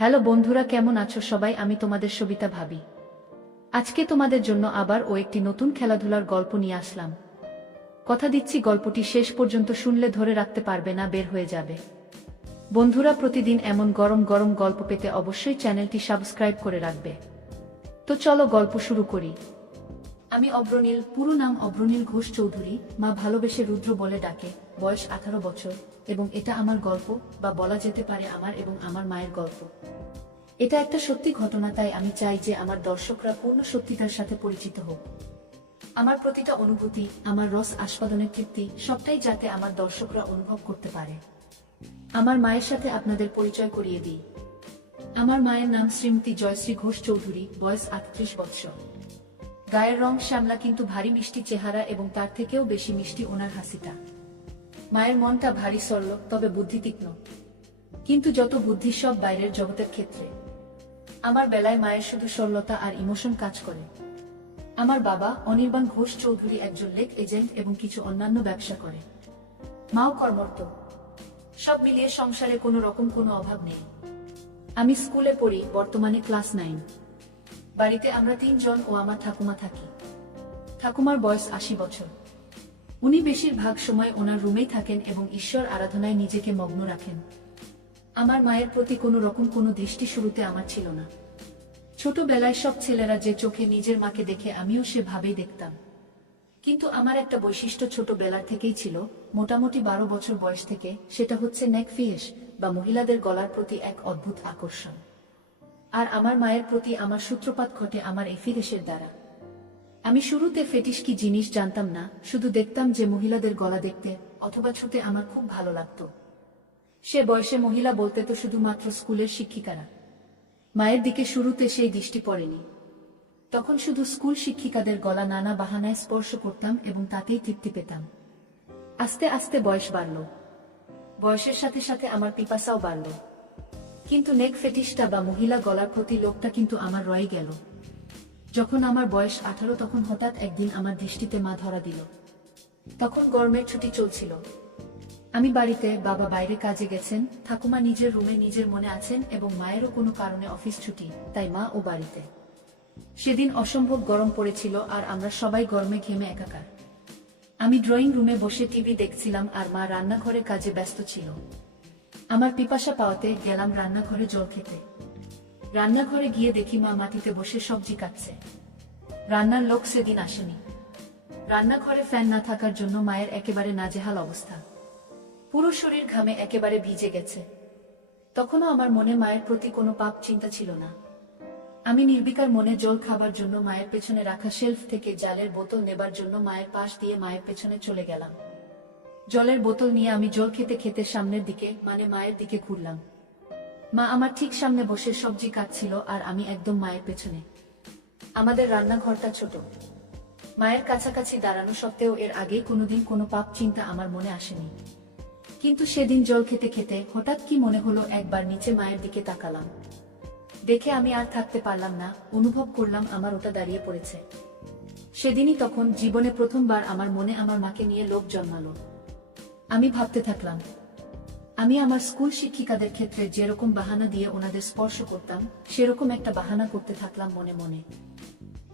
Hello বন্ধুরা, কেমন আছো সবাই? আমি তোমাদের সবিতা ভাবি। আজকে তোমাদের জন্য আবার একটি নতুন খেলাধুলার গল্প নিয়ে আসলাম। কথা দিচ্ছি, গল্পটি শেষ পর্যন্ত শুনলে ধরে রাখতে পারবে না, বের হয়ে যাবে। বন্ধুরা, প্রতিদিন এমন গরম গরম গল্প পেতে অবশ্যই চ্যানেলটি সাবস্ক্রাইব করে রাখবে। তো চলো গল্প শুরু করি। আমি অব্রনীল, পুরো নাম অব্রনীল ঘোষ চৌধুরী। মা ভালোবেসে রুদ্র বলে ডাকে। বয়স 18 বছর, এবং এটা আমার গল্প, বা বলা যেতে পারে আমার এবং আমার মায়ের গল্প। এটা একটা সত্যি ঘটনা, তাই আমি চাই যে আমার দর্শকরা পূর্ণ সত্যিটার সাথে পরিচিত হোক। আমার প্রতিটা অনুভূতি, আমার রস আস্বাদনের তৃপ্তি, সবটাই যাতে আমার দর্শকরা অনুভব করতে পারে। আমার মায়ের সাথে আপনাদের পরিচয় করিয়ে দিই। আমার মায়ের নাম শ্রীমতী জয়শ্রী ঘোষ চৌধুরী, বয়স 38 বৎসর। গায়ের রং শ্যামলা, কিন্তু ভারী মিষ্টি চেহারা, এবং তার থেকেও বেশি মিষ্টি ওনার হাসিটা। মায়ের মনটা ভারী সরল, তবে বুদ্ধি তীক্ষ্ণ। কিন্তু যত বুদ্ধি সব বাইরের জগতের ক্ষেত্রে। আমার বেলায় মায়ের শুধু সরলতা আর ইমোশন কাজ করে। আমার বাবা অনির্বাণ ঘোষ চৌধুরী একজন লেক এজেন্ট এবং কিছু অন্যান্য ব্যবসা করে। মাও কর্মরত। সব মিলিয়ে সংসারে কোনো রকম কোনো অভাব নেই। আমি স্কুলে পড়ি, বর্তমানে ক্লাস 9। বাড়িতে আমরা 3 জন ও আমার ঠাকুমা থাকি। ঠাকুমার বয়স 80 বছর। উনি বেশিরভাগ সময় ওনার রুমেই থাকেন এবং ঈশ্বর আরাধনায় নিজেকে মগ্ন রাখেন। আমার মায়ের প্রতি কোনো রকম কোনো দৃষ্টি শুরুতে আমার ছিল না। ছোটবেলায় সব ছেলেরা যে চোখে নিজের মাকে দেখে, আমিও সেভাবেই দেখতাম। কিন্তু আমার একটা বৈশিষ্ট্য ছোটবেলার থেকেই ছিল, মোটামুটি 12 বছর বয়স থেকে, সেটা হচ্ছে নেক ফিয়েস, বা মহিলাদের গলার প্রতি এক অদ্ভুত আকর্ষণ। আর আমার মায়ের প্রতি আমার সূত্রপাত ঘটে আমার এই ফিরেসের দ্বারা। আমি শুরুতে ফেটিশ কি জিনিস জানতাম না, শুধু দেখতাম যে মহিলাদের গলা দেখতে অথবা ছুঁতে আমার খুব ভালো লাগতো। সে বয়সে মহিলা বলতে তো শুধুমাত্র স্কুলের শিক্ষিকারা। মায়ের দিকে শুরুতে সেই দৃষ্টি পড়েনি। তখন শুধু স্কুল শিক্ষিকাদের গলা নানা বাহানায় স্পর্শ করতাম এবং তাতেই তৃপ্তি পেতাম। আস্তে আস্তে বয়স বাড়ল। বয়সের সাথে সাথে আমার পিপাসাও বাড়ল। কিন্তু নেক ফেটিশটা বা মহিলা গলার প্রতি লোকটা কিন্তু আমার রয়ে গেল। যখন আমার বয়স 18, তখন হঠাৎ একদিন আমার দৃষ্টিতে মা ধরা দিল। তখন গরমের ছুটি চলছিল। আমি বাড়িতে, বাবা বাইরে কাজে গেছেন, ঠাকুমা নিজের রুমে নিজের মনে আছেন, এবং মায়েরও কোনো কারণে অফিস ছুটি, তাই মা ও বাড়িতে। সেদিন অসম্ভব গরম পড়েছিল আর আমরা সবাই গরমে ঘেমে একাকার। আমি ড্রয়িং রুমে বসে টিভি দেখছিলাম আর মা রান্নাঘরে কাজে ব্যস্ত ছিল। আমার পিপাসা পাওয়াতে গেলাম রান্নাঘরে জল খেতে। রান্নাঘরে গিয়ে দেখি মা মাটিতে বসে সবজি কাটছে। রান্নার লোক সেদিন আসেনি। রান্নাঘরে ফ্যান না থাকার জন্য মায়ের একেবারে নাজেহাল অবস্থা। পুরো শরীর ঘামে একেবারে ভিজে গেছে। তখনও আমার মনে মায়ের প্রতি কোনো পাপ চিন্তা ছিল না। আমি নির্বিকার মনে জল খাবার জন্য মায়ের পেছনে রাখা শেলফ থেকে জলের বোতল নেবার জন্য মায়ের পাশ দিয়ে মায়ের পেছনে চলে গেলাম। জলের বোতল নিয়ে আমি জল খেতে খেতে সামনের দিকে, মানে মায়ের দিকে ঘুরলাম। মা আমার ঠিক সামনে বসে সবজি কাটছিল আর আমি একদম মায়ের পেছনে। আমাদের রান্নাঘরটা ছোট। মায়ের কাছাকাছি দাঁড়ানো সত্ত্বেও এর আগে কোনোদিন কোনো পাপ চিন্তা আমার মনে আসেনি। কিন্তু সেদিন জল খেতে খেতে হঠাৎ কি মনে হলো, একবার নিচে মায়ের দিকে তাকালাম। দেখে আমি আর থাকতে পারলাম না, অনুভব করলাম আমার ওটা দাঁড়িয়ে পড়েছে। সেদিনই তখন জীবনে প্রথমবার আমার মনে আমার মাকে নিয়ে লোভ জন্মালো। আমি ভাবতে থাকলাম, আমি আমার স্কুল শিক্ষিকাদের ক্ষেত্রে যেরকম বাহানা দিয়ে ওনাদের স্পর্শ করতাম, সেরকম একটা বাহানা করতে থাকলাম মনে মনে।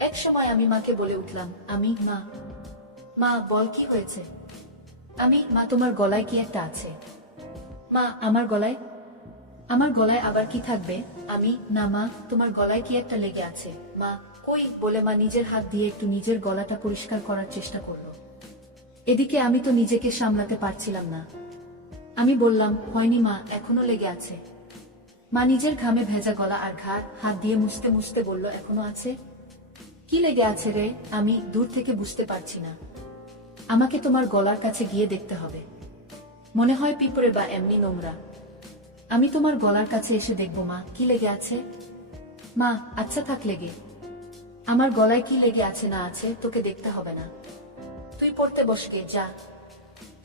এক সময় আমি মাকে বলে উঠলাম, মা, মা বল কি হয়েছে? মা তোমার গলায় কি একটা আছে? মা আমার গলায়? আমার গলায় আবার কি থাকবে? না মা, তোমার গলায় কি একটা লেগে আছে। মা, কই বলে মা নিজের হাত দিয়ে একটু নিজের গলাটা পরিষ্কার করার চেষ্টা করলো। এদিকে আমি তো নিজেকে সামলাতে পারছিলাম না। আমি বললাম, হয়নি মা, এখনো লেগে আছে। মা নিজের ঘামে ভেজা গলা আর ঘাড় হাত দিয়ে মুছতে মুছতে বলল, এখনো আছে? কি লেগে আছে রে? আমি দূর থেকে বুঝতে পারছি না। আমাকে তোমার গলার কাছে গিয়ে দেখতে হবে। মনে হয় পিঁপড়ে বা এমনি নোংরা। আমি তোমার গলার কাছে এসে দেখবো মা, কি লেগে আছে। মা, আচ্ছা থাক লেগে। আমার গলায় কি লেগে আছে না আছে তোকে দেখতে হবে না। তুই পড়তে বসগে, যা।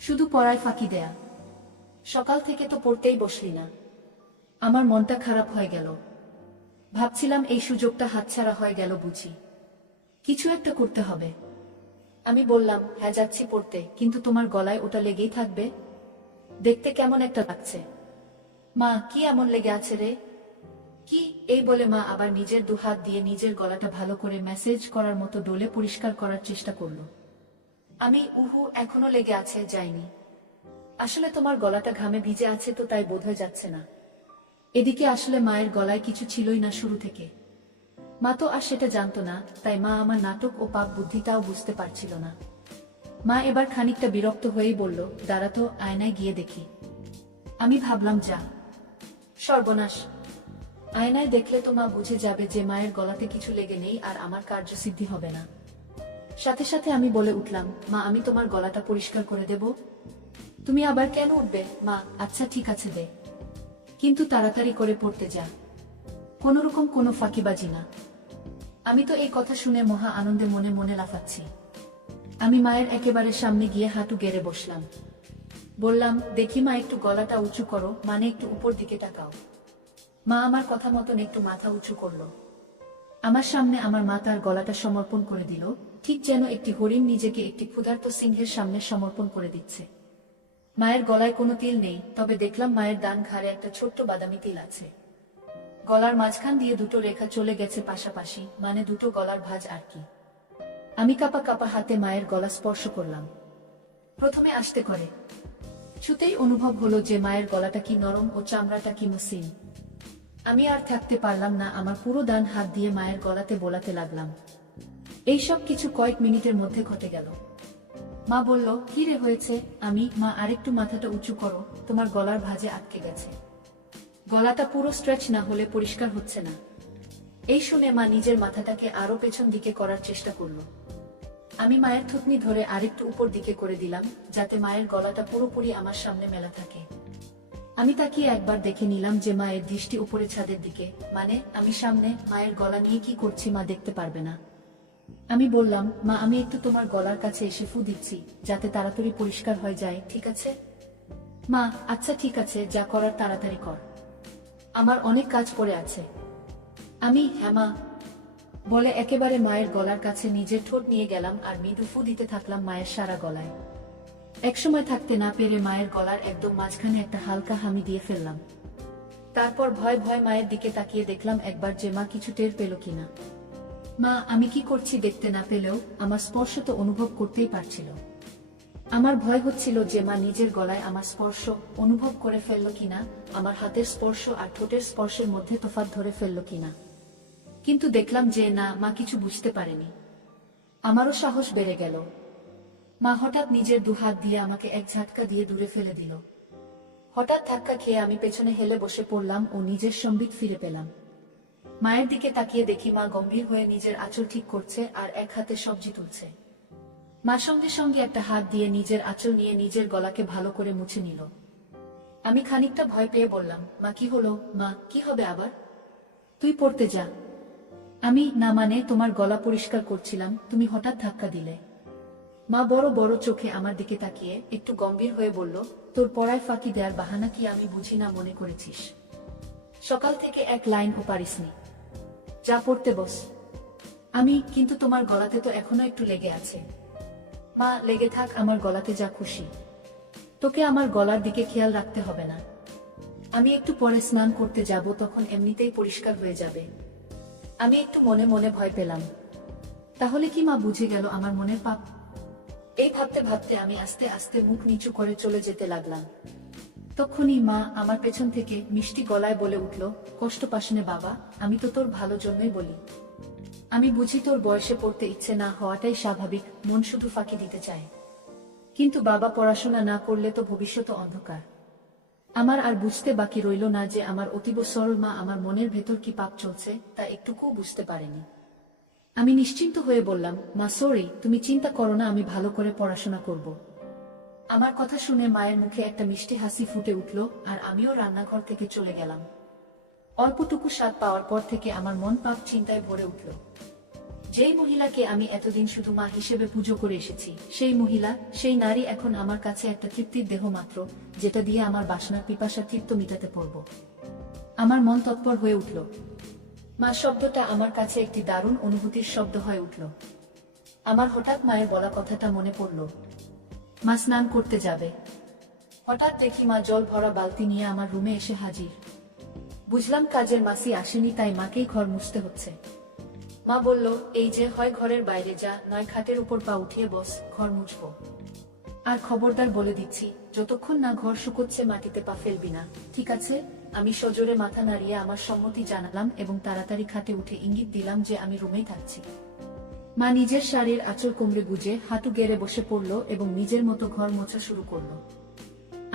শুধু পড়ায় ফাঁকি দেয়া। সকাল থেকে তো পড়তেই বসলি না। আমার মনটা খারাপ হয়ে গেল। ভাবছিলাম এই সুযোগটা হাতছাড়া হয়ে গেল বুঝি। কিছু একটা করতে হবে। আমি বললাম, হ্যাঁ যাচ্ছি পড়তে, কিন্তু তোমার গলায় ওটা লেগেই থাকবে? দেখতে কেমন একটা লাগছে। মা, কি এমন লেগে আছে রে? কি? এই বলে মা আবার নিজের দুহাত দিয়ে নিজের গলাটা ভালো করে ম্যাসেজ করার মতো ডলে পরিষ্কার করার চেষ্টা করলো। আমি এখনো লেগে আছে, যায়নি। আসলে তোমার গলাটা ঘামে ভিজে আছে তো তাই বোধহয় যাচ্ছে না। এদিকে আসলে মায়ের গলায় কিছু ছিলই না শুরু থেকে। মা তো আর সেটা জানতো না, তাই মা আমার নাটক ও পাপ বুদ্ধিটাও বুঝতে পারছিল না। মা এবার খানিকটা বিরক্ত হয়েই বলল, দাঁড়া তো, আয়নায় গিয়ে দেখি। আমি ভাবলাম, যা সর্বনাশ, আয়নায় দেখলে তো মা বুঝে যাবে যে মায়ের গলাতে কিছু লেগে নেই আর আমার কার্যসিদ্ধি হবে না। সাথে সাথে আমি বলে উঠলাম, মা আমি তোমার গলাটা পরিষ্কার করে দেব। তুমি আবার কেন উঠবে? মা, আচ্ছা ঠিক আছে দে, কিন্তু তাড়াতাড়ি করে পড়তে যা, কোনোরকম কোনো ফাঁকিবাজি না। আমি তো এই কথা শুনে মহা আনন্দে মনে মনে লাফাচ্ছি। আমি মায়ের একেবারে সামনে গিয়ে হাঁটু গেড়ে বসলাম। বললাম, দেখি মা, একটু গলাটা উঁচু করো, মানে একটু উপর দিকে তাকাও। মা আমার কথা মতন একটু মাথা উঁচু করলো। আমার সামনে আমার মা তার গলাটা সমর্পণ করে দিল, ঠিক যেন একটি হরিণ নিজেকে একটি ক্ষুধার্ত সিংহের সামনে সমর্পণ করে দিচ্ছে। মায়ের গলায় কোনো তিল নেই, তবে দেখলাম মায়ের ডান ঘাড়ে একটা ছোট্ট বাদামি তিল আছে। গলার মাঝখান দিয়ে দুটো রেখা চলে গেছে পাশাপাশি, মানে দুটো গলার ভাঁজ আর কি। আমি কাপা কাপা হাতে মায়ের গলা স্পর্শ করলাম। প্রথমে আস্তে করে, ছুতেই অনুভব হলো যে মায়ের গলাটা কি নরম ও চামড়াটা কি মসৃণ। আমি আর থাকতে পারলাম না, আমার পুরো ডান হাত দিয়ে মায়ের গলাতে বোলাতে লাগলাম। এইসব কিছু কয়েক মিনিটের মধ্যে ঘটে গেল। মা বলল, কি রে হয়েছে? আমি, মা আরেকটু মাথাটা উঁচু করো, তোমার গলার ভাঁজে আটকে গেছে। গলাটা পুরো স্ট্রেচ না হলে পরিষ্কার হচ্ছে না। এই শুনে মা নিজের মাথাটাকে আরো পেছন দিকে করার চেষ্টা করলো। আমি মায়ের থুতনি ধরে আরেকটু উপর দিকে করে দিলাম, যাতে মায়ের গলাটা পুরোপুরি আমার সামনে মেলা থাকে। আমি তাকিয়ে একবার দেখে নিলাম যে মায়ের দৃষ্টি উপরে ছাদের দিকে, মানে আমি সামনে। মায়ের গলা নিয়ে কি করছি মা দেখতে পারবে না। আমি বললাম, মা আমি একটু তোমার গলার কাছে এসে ফু দিচ্ছি, যাতে তাড়াতাড়ি পরিষ্কার হয়ে যায়, ঠিক আছে? মা, আচ্ছা ঠিক আছে, যা করার তাড়াতাড়ি কর, আমার অনেক কাজ পড়ে আছে। আমি, হ্যাঁ মা বলে একেবারে মায়ের গলার কাছে নিজের ঠোঁট নিয়ে গেলাম আর মৃদু ফু দিতে থাকলাম মায়ের সারা গলায়। একসময় থাকতে না পেরে মায়ের গলার একদম মাঝখানে একটা হালকা হামি দিয়ে ফেললাম। তারপর ভয় ভয় মায়ের দিকে তাকিয়ে দেখলাম একবার যে মা কিছু টের পেল কিনা। মা আমি কি করছি দেখতে না পেলেও আমার স্পর্শ তো অনুভব করতেই পারছিল। আমার ভয় হচ্ছিল যে মা নিজের গলায় আমার স্পর্শ অনুভব করে ফেলল কিনা, আমার হাতের স্পর্শ আর ঠোঁটের স্পর্শের মধ্যে তফাৎ ধরে ফেলল কিনা। কিন্তু দেখলাম যে না, মা কিছু বুঝতে পারেনি। আমারও সাহস বেড়ে গেল। মা হঠাৎ নিজের দুহাত দিয়ে আমাকে এক ঝাটকা দিয়ে দূরে ফেলে দিল। হঠাৎ ধাক্কা খেয়ে আমি পেছনে হেলে বসে পড়লাম ও নিজের সম্বিত ফিরে পেলাম। মায়ের দিকে তাকিয়ে দেখি মা গম্ভীর হয়ে নিজের আঁচল ঠিক করছে আর এক হাতে সবজি তুলছে। মা সঙ্গে সঙ্গে একটা হাত দিয়ে নিজের আঁচল নিয়ে নিজের গলাকে ভালো করে মুছে নিল। আমি খানিকটা ভয় পেয়ে বললাম, মা কি হলো? মা, কি হবে আবার? তুই পড়তে যা। আমি, না মানে তোমার গলা পরিষ্কার করছিলাম, তুমি হঠাৎ ধাক্কা দিলে। মা বড় বড় চোখে আমার দিকে তাকিয়ে একটু গম্ভীর হয়ে বলল, তোর পড়ায় ফাঁকি দেওয়ার বাহানা কি আমি বুঝি না মনে করেছিস? সকাল থেকে এক লাইনও পারিসনি, যা পড়তে বস। আমি, কিন্তু তোমার গলাতে তো এখনো একটু লেগে আছে। মা, লেগে থাক আমার গলাতে যা খুশি, তোকে আমার গলার দিকে খেয়াল রাখতে হবে না। আমি একটু পরে স্নান করতে যাব, তখন এমনিতেই পরিষ্কার হয়ে যাবে। আমি একটু মনে মনে ভয় পেলাম, তাহলে কি মা বুঝে গেল আমার মনের পাপ? এই ভাবতে ভাবতে আমি আস্তে আস্তে মুখ নিচু করে চলে যেতে লাগলাম। তখনই মা আমার পেছন থেকে মিষ্টি গলায় বলে উঠল, কষ্ট পাস নে বাবা, আমি তো তোর ভালো জন্যই বলি। আমি বুঝি তোর বয়সে পড়তে ইচ্ছে না হওয়াটাই স্বাভাবিক, মন শুধু ফাঁকি দিতে চায়। কিন্তু বাবা, পড়াশোনা না করলে তো ভবিষ্যৎ অন্ধকার। আমার আর বুঝতে বাকি রইল না যে আমার অতীব সরল মা আমার মনের ভেতর কি পাপ চলছে তা একটুকুও বুঝতে পারেনি। আমি নিশ্চিন্ত হয়ে বললাম, মা সরি, তুমি চিন্তা করো না, আমি ভালো করে পড়াশোনা করব। আমার কথা শুনে মায়ের মুখে একটা মিষ্টি হাসি ফুটে উঠল আর আমিও রান্নাঘর থেকে চলে গেলাম। অল্পটুকু স্বাদ পাওয়ার পর থেকে আমার মন পাপ চিন্তায় ভরে উঠল। যেই মহিলাকে আমি এতদিন শুধু মা হিসেবে পুজো করে এসেছি, সেই মহিলা, সেই নারী এখন আমার কাছে একটা তৃপ্তির দেহ মাত্র, যেটা দিয়ে আমার বাসনার পিপাসা তৃপ্ত মিটাতে পারব। আমার মন তৎপর হয়ে উঠল। মা শব্দটা আমার কাছে একটি দারুণ অনুভূতির শব্দ হয়ে উঠল। আমার হঠাৎ মায়ের বলা কথাটা মনে পড়ল, মা স্নান করতে যাবে। হঠাৎ দেখি মা জল ভরা বালতি নিয়ে আমার রুমে এসে হাজির। বুঝলাম কাজের মাসি আসেনি, তাই মাকেই ঘর মুছতে হচ্ছে। মা বলল, এই যে হয় ঘরের বাইরে যা, নয় খাটের উপর পা উঠিয়ে বস, ঘর মুছবো। আর খবরদার বলে দিচ্ছি, যতক্ষণ না ঘর শুকোচ্ছে মাটিতে পা ফেলবি না, ঠিক আছে? আমি সজোরে মাথা নাড়িয়ে আমার সম্মতি জানালাম এবং তাড়াতাড়ি খাটে উঠে ইঙ্গিত দিলাম যে আমি রুমেই থাকছি। মা নিজের শাড়ির আঁচল কোমরে গুজে হাঁটু গেড়ে বসে পড়ল এবং নিজের মতো ঘর মোছা শুরু করলো।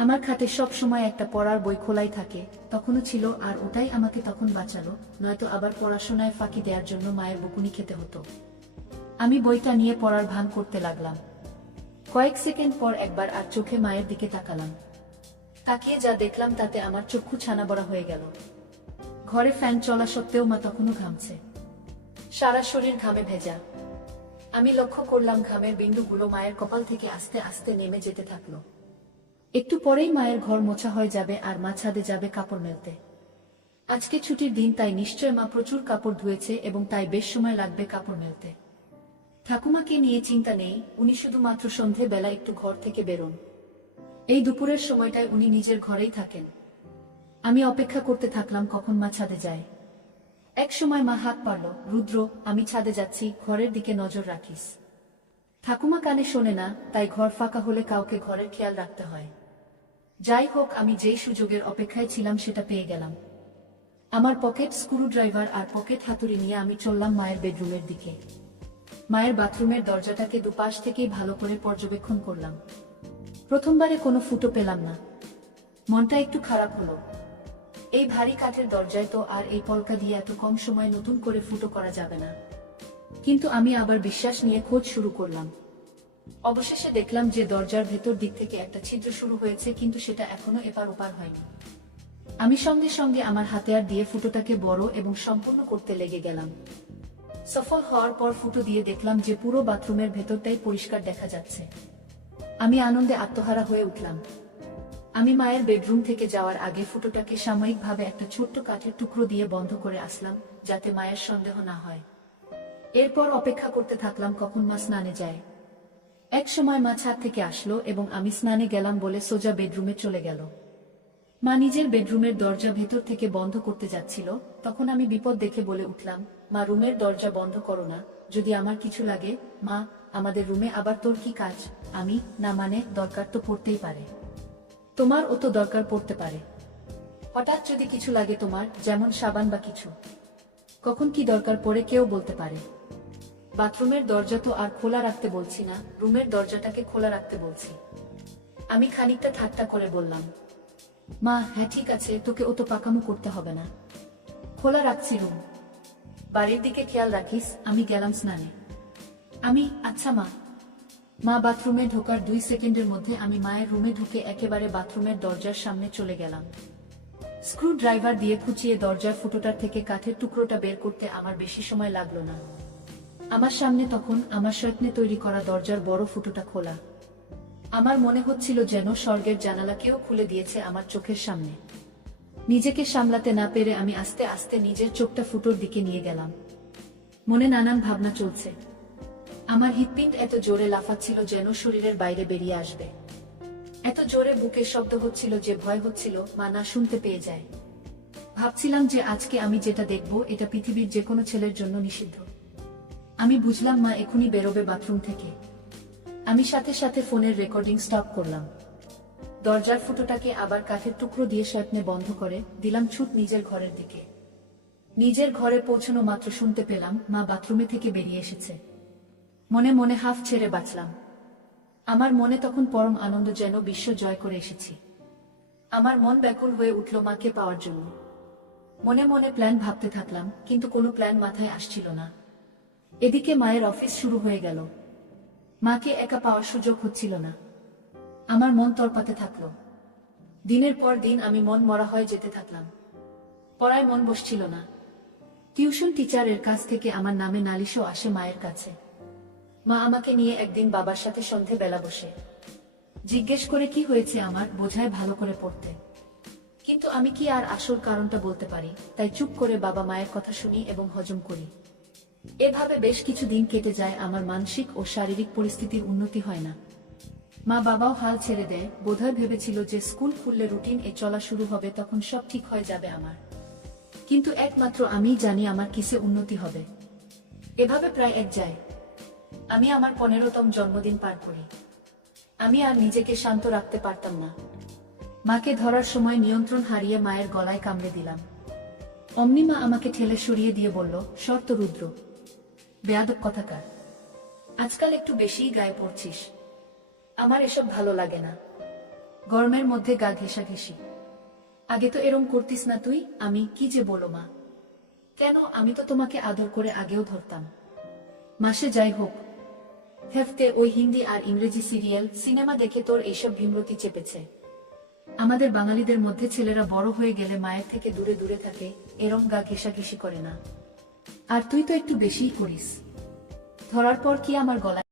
আমার খাটে সব সময় একটা পড়ার বই খোলাই থাকে, তখনও ছিল, আর ওটাই আমাকে তখন বাঁচালো, নয়তো আবার পড়াশোনায় ফাঁকি দেওয়ার জন্য মায়ের বকুনি খেতে হতো। আমি বইটা নিয়ে পড়ার ভান করতে লাগলাম। কয়েক সেকেন্ড পর একবার আর চোখে মায়ের দিকে তাকালাম। তাকিয়ে যা দেখলাম তাতে আমার চক্ষু ছানা বড়া হয়ে গেল। ঘরে ফ্যান চলা সত্ত্বেও মা তখনও ঘামছে, সারা শরীর ঘামে ভেজা। আমি লক্ষ্য করলাম ঘামের বিন্দুগুলো মায়ের কপাল থেকে আস্তে আস্তে নেমে যেতে থাকলো। একটু পরেই মায়ের ঘর মোছা হয়ে যাবে আর মা ছাদে যাবে কাপড় মেলতে। আজকে ছুটির দিন, তাই নিশ্চয় মা প্রচুর কাপড় ধুয়েছে এবং তাই বেশ সময় লাগবে কাপড় মেলতে। ঠাকুমাকে নিয়ে চিন্তা নেই, উনি শুধুমাত্র সন্ধে বেলা একটু ঘর থেকে বেরোন। এই দুপুরের সময়টায় উনি নিজের ঘরেই থাকেন। আমি অপেক্ষা করতে থাকলাম কখন মা ছাদে যায়। এক সময় মা হাত পারল, রুদ্র, আমি ছাদে যাচ্ছি, ঘরের দিকে নজর রাখিস। ঠাকুমা কানে শোনে না, তাই ঘর ফাঁকা হলে কাউকে ঘরের খেয়াল রাখতে হয়। যাই হোক, আমি যেই সুযোগের অপেক্ষায় ছিলাম সেটা পেয়ে গেলাম। আমার পকেট স্ক্রুড্রাইভার আর পকেট হাতুড়ি নিয়ে আমি চললাম মায়ের বেডরুমের দিকে। মায়ের বাথরুমের দরজাটাকে দুপাশ থেকেই ভালো করে পর্যবেক্ষণ করলাম। প্রথমবারে কোনো ফুটো পেলাম না। মনটা একটু খারাপ হলো। এই ভারী কাঠের দরজায় তো আর এই পলকা দিয়ে এত কম সময় নতুন করে ফুটো করা যাবে না। কিন্তু আমি আবার বিশ্বাস নিয়ে খোঁজ শুরু করলাম। অবশেষে দেখলাম যে দরজার ভেতর দিক থেকে একটা ছিদ্র শুরু হয়েছে, কিন্তু সেটা এখনো এপার ওপার হয়নি। আমি সঙ্গে সঙ্গে আমার হাতিয়ার দিয়ে ফুটোটাকে বড় এবং সম্পূর্ণ করতে লেগে গেলাম। সফল হওয়ার পর ফুটো দিয়ে দেখলাম যে পুরো বাথরুমের ভেতরটাই পরিষ্কার দেখা যাচ্ছে। আমি আনন্দে আত্মহারা হয়ে উঠলাম। আমি মায়ের বেডরুম থেকে যাওয়ার আগে ফুটোটাকে সাময়িকভাবে একটা ছোট্ট কাঠের টুকরো দিয়ে বন্ধ করে আসলাম, যাতে মায়ের সন্দেহ না হয়। এরপর অপেক্ষা করতে থাকলাম কখন মা স্নানে যায়। এক সময় মা ছাদ থেকে আসলো এবং আমি স্নানে গেলাম বলে সোজা বেডরুমে চলে গেল। মা নিজের বেডরুমের দরজা ভেতর থেকে বন্ধ করতে যাচ্ছিল, তখন আমি বিপদ দেখে বলে উঠলাম, মা, রুমের দরজা বন্ধ করো না, যদি আমার কিছু লাগে। মা, আমাদের রুমে আবার তোর কি কাজ? আমি, না মানে, দরকার তো পড়তেই পারে। তোমার ও তো দরকার পড়তে পারে। হঠাৎ যদি কিছু লাগে তোমার, যেমন সাবান বা কিছু। কখন কি দরকার পড়ে কেউ বলতে পারে। বাথরুমের দরজা তো আর খোলা রাখতে বলছি না, রুমের দরজাটাকে খোলা রাখতে বলছি। আমি খানিকটা ঠাট্টা করে বললাম। মা, হ্যাঁ ঠিক আছে, তোকে অত পাকামো করতে হবে না, খোলা রাখছি রুম। বাড়ির দিকে খেয়াল রাখিস। আমি গেলাম স্নানে। আচ্ছা মা। মা বাথরুমে ঢোকার 2 সেকেন্ডের মধ্যে আমি মায়ের রুমে ঢুকে একেবারে বাথরুমের দরজার সামনে চলে গেলাম। স্ক্রু ড্রাইভার দিয়ে খুঁচিয়ে দরজার ফুটোটার থেকে কাঠের টুকরোটা বের করতে আমার বেশি সময় লাগলো না। আমার সামনে তখন আমার স্বপ্নে তৈরি করা দরজার বড় ফুটোটা খোলা। আমার মনে হচ্ছিল যেন স্বর্গের জানালা কেউ খুলে দিয়েছে আমার চোখের সামনে। নিজেকে সামলাতে না পেরে আমি আস্তে আস্তে নিজের চোখটা ফুটোর দিকে নিয়ে গেলাম। মনে নানান ভাবনা চলছে। আমার হৃৎপিণ্ড এত জোরে লাফাচ্ছিল যেন শরীরের বাইরে বেরিয়ে আসবে। এত জোরে বুকের শব্দ হচ্ছিল যে ভয় হচ্ছিল মা না শুনতে পেয়ে যায়। ভাবছিলাম যে আজকে আমি যেটা দেখব এটা পৃথিবীর যে কোনো ছেলের জন্য নিষিদ্ধ। আমি বুঝলাম মা এখনই বেরোবে বাথরুম থেকে। আমি সাথে সাথে ফোনের রেকর্ডিং স্টপ করলাম। দরজার ফুটোটাকে আবার কাঠের টুকরো দিয়ে স্বপ্নে বন্ধ করে দিলাম ছুট নিজের ঘরের দিকে। নিজের ঘরে পৌঁছানো মাত্র শুনতে পেলাম মা বাথরুমে থেকে বেরিয়ে এসেছে। মনে মনে হাফ ছেড়ে বাঁচলাম। আমার মনে তখন পরম আনন্দ, যেন বিশ্ব জয় করে এসেছি। আমার মন ব্যাকুল হয়ে উঠল মাকে পাওয়ার জন্য। মনে মনে প্ল্যান ভাবতে থাকলাম, কিন্তু কোনো প্ল্যান মাথায় আসছিল না। এদিকে মায়ের অফিস শুরু হয়ে গেল। মাকে একা পাওয়ার সুযোগ হচ্ছিল না। আমার মন তরপাতে থাকলো। দিনের পর দিন আমি মন মরা হয়ে যেতে থাকলাম। পড়ায় মন বসছিল না। টিউশন টিচারের কাছ থেকে আমার নামে নালিশও আসে মায়ের কাছে। মা আমাকে নিয়ে একদিন বাবার সাথে সন্ধে বেলা বসে জিজ্ঞেস করে কি হয়েছে আমার, বোঝায় ভালো করে পড়তে। কিন্তু আমি কি আর আসল কারণটা বলতে পারি, তাই চুপ করে বাবা মায়ের কথা শুনি এবং হজম করি। এভাবে বেশ কিছু দিন কেটে যায়। আমার মানসিক ও শারীরিক পরিস্থিতির উন্নতি হয় না। মা বাবাও হাল ছেড়ে দেয়। বোধহয় ভেবেছিল যে স্কুল খুললে রুটিন এ চলা শুরু হবে, তখন সব ঠিক হয়ে যাবে আমার। কিন্তু একমাত্র আমিই জানি আমার কিসে উন্নতি হবে। এভাবে প্রায় এক যায়। আমি আমার 15তম জন্মদিন পার করি। আমি আর নিজেকে শান্ত রাখতে পারতাম না। মাকে ধরার সময় নিয়ন্ত্রণ হারিয়ে মায়ের গলায় কামড়ে দিলাম। অমনি মা আমাকে ঠেলে সরিয়ে দিয়ে বলল, শর্ত রুদ্র, বেয়াদব কথাকার, আজকাল একটু বেশিই গায়ে পড়ছিস। আমার এসব ভালো লাগে না। গরমের মধ্যে গা ঘেঁষাঘেঁষি। আগে তো এরম করতিস না তুই। আমি কি যে বলো মা। কেন, আমি তো তোমাকে আদর করে আগেও ধরতাম। মাসে যাই হোক, হেফতে ওই হিন্দি আর ইংরেজি সিরিয়াল সিনেমা দেখে তোর এইসব ভীমরতি চেপেছে। আমাদের বাঙালিদের মধ্যে ছেলেরা বড় হয়ে গেলে মায়ের থেকে দূরে দূরে থাকে, এরম গা ঘেঁষাঘেঁষি করে না। আর তুই তো একটু বেশিই করিস। ধরার পর কি আমার গলায়